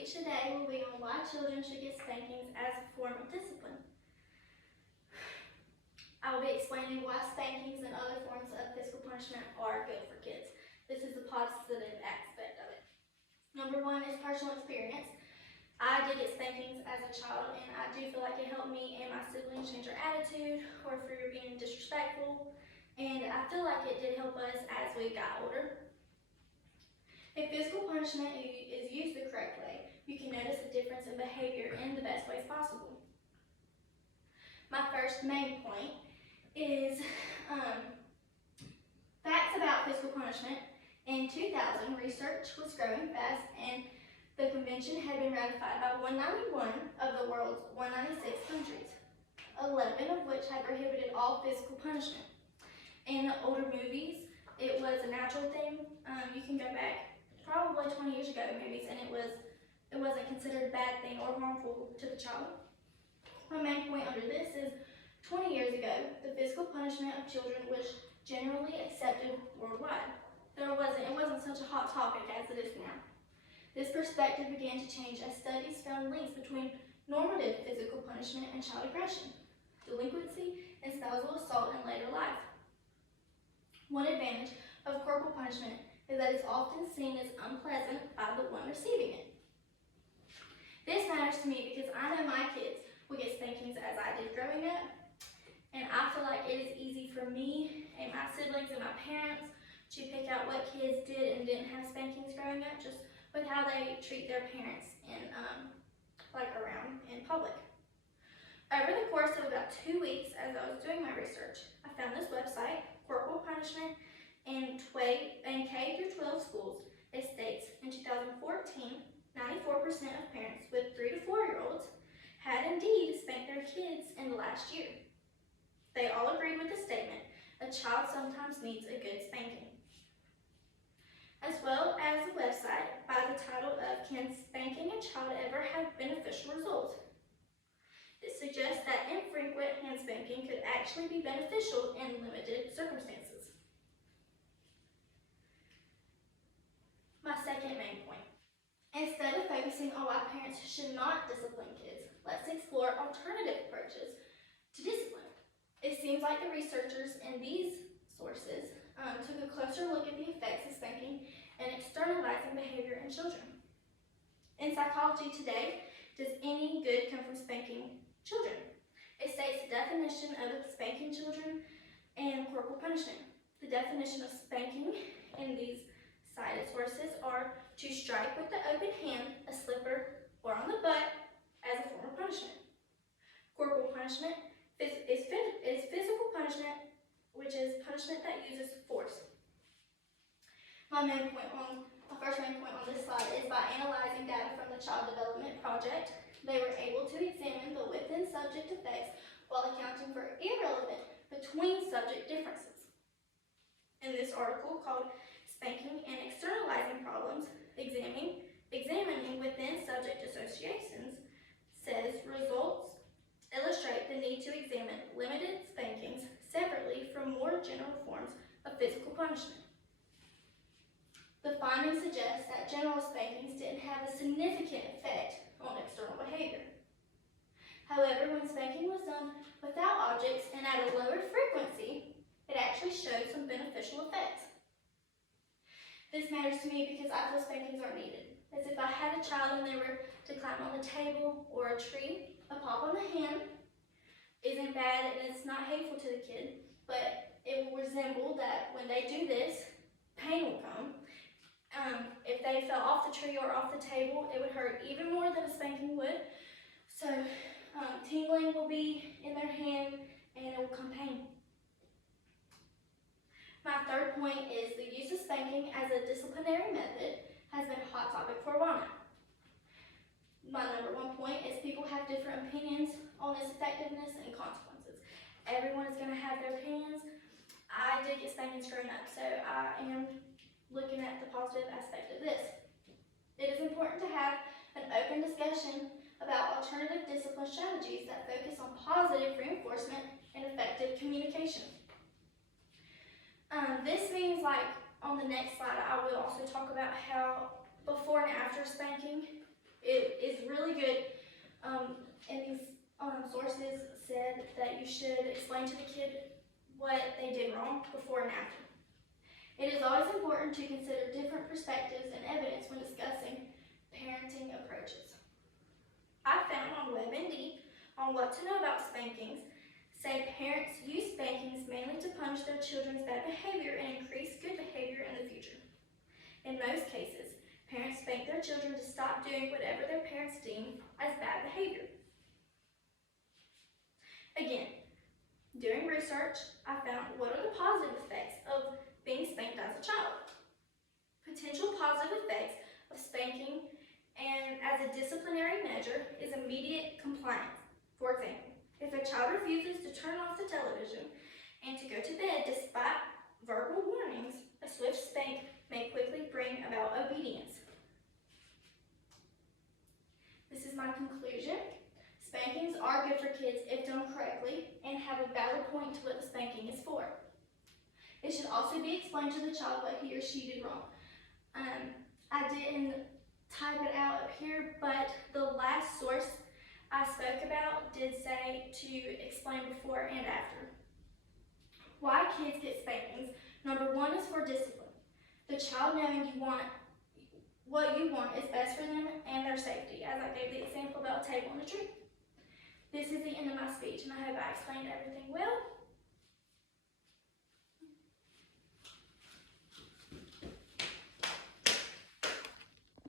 speech today will be on why children should get spankings as a form of discipline. I will be explaining why spankings and other forms of physical punishment are good for kids. This is the positive aspect of it. Number one is personal experience. I did get spankings as a child, and I do feel like it helped me and my siblings change our attitude or if we were being disrespectful, and I feel like it did help us as we got older. If physical punishment is used the correct way, you can notice a difference in behavior in the best ways possible. My first main point is facts about physical punishment. In 2000, research was growing fast, and the convention had been ratified by 191 of the world's 196 countries, 11 of which had prohibited all physical punishment. In older movies, it was a natural thing. You can go back probably 20 years ago movies, and it wasn't considered a bad thing or harmful to the child. My main point under this is 20 years ago, the physical punishment of children was generally accepted worldwide. It wasn't such a hot topic as it is now. This perspective began to change as studies found links between normative physical punishment and child aggression, delinquency, and spousal assault in later life. One advantage of corporal punishment is that it's often seen as unpleasant by the one receiving it. This matters to me because I know my kids will get spankings as I did growing up, and I feel like it is easy for me and my siblings and my parents to pick out what kids did and didn't have spankings growing up just with how they treat their parents in around in public. Over the course of about 2 weeks as I was doing my research, I found this website, Corporal Punishment in K through 12 schools. It states in 2014, 94% of parents with 3 to 4-year-olds had indeed spanked their kids in the last year. They all agreed with the statement, a child sometimes needs a good spanking. As well as the website by the title of Can Spanking a Child Ever Have Beneficial Results? It suggests that infrequent hand spanking could actually be beneficial in limited circumstances. My second main point. Instead of focusing on why parents should not discipline kids, let's explore alternative approaches to discipline. It seems like the researchers in these sources took a closer look at the effects of spanking and externalizing behavior in children. In psychology today, does any good come from spanking children? It states the definition of spanking children and corporal punishment. The definition of spanking in these cited sources are to strike with the open hand, a slipper, or on the butt as a form of punishment. Corporal punishment is physical punishment, which is punishment that uses force. My first main point on this slide is by analyzing data from the Child Development Project, they were able to examine the within-subject effects while accounting for irrelevant between-subject differences. In this article called Spanking and Externalizing Problems, examining within-subject associations, says results illustrate the need to examine limited spankings separately from more general forms of physical punishment. The findings suggest that general spankings didn't have a significant effect on external behavior. However, when spanking was done without objects and at a lower frequency, it actually showed some beneficial effects. This matters to me because I feel spankings are needed. As if I had a child and they were to climb on the table or a tree, a pop on the hand isn't bad and it's not hateful to the kid, but it will resemble that when they do this, pain will come. If they fell off the tree or off the table, it would hurt even more than a spanking would. So tingling will be in their hand and it will come pain. My third point is the use of spanking as a disciplinary method has been a hot topic for a while now. My number one point is people have different opinions on its effectiveness and consequences. Everyone is going to have their opinions. I did get spankings growing up, so I am looking at the positive aspect of this. It is important to have an open discussion about alternative discipline strategies that focus on positive reinforcement and effective communication. This means, like on the next slide, I will also talk about how before and after spanking, It is really good. And these sources said that you should explain to the kid what they did wrong before and after. It is always important to consider different perspectives and evidence when discussing parenting approaches. I found on WebMD on what to know about spankings say parents use spankings mainly to punish their children's bad behavior and increase good behavior in the future. In most cases, parents spank their children to stop doing whatever their parents deem as bad behavior. Again, doing research, I found what are the positive effects of being spanked as a child. Potential positive effects of spanking and as a disciplinary measure is immediate compliance. For example, if a child refuses to turn off the television and to go to bed despite verbal warnings, a swift spank may quickly bring about obedience. This is my conclusion. Spankings are good for kids if done correctly and have a valid point to what the spanking is for. It should also be explained to the child what he or she did wrong. I didn't type it out up here, but the last source I spoke about did say to explain before and after. Why kids get spankings? Number one is for discipline. The child knowing what you want is best for them and their safety, as I gave the example about a table and a tree. This is the end of my speech, and I hope I explained everything well.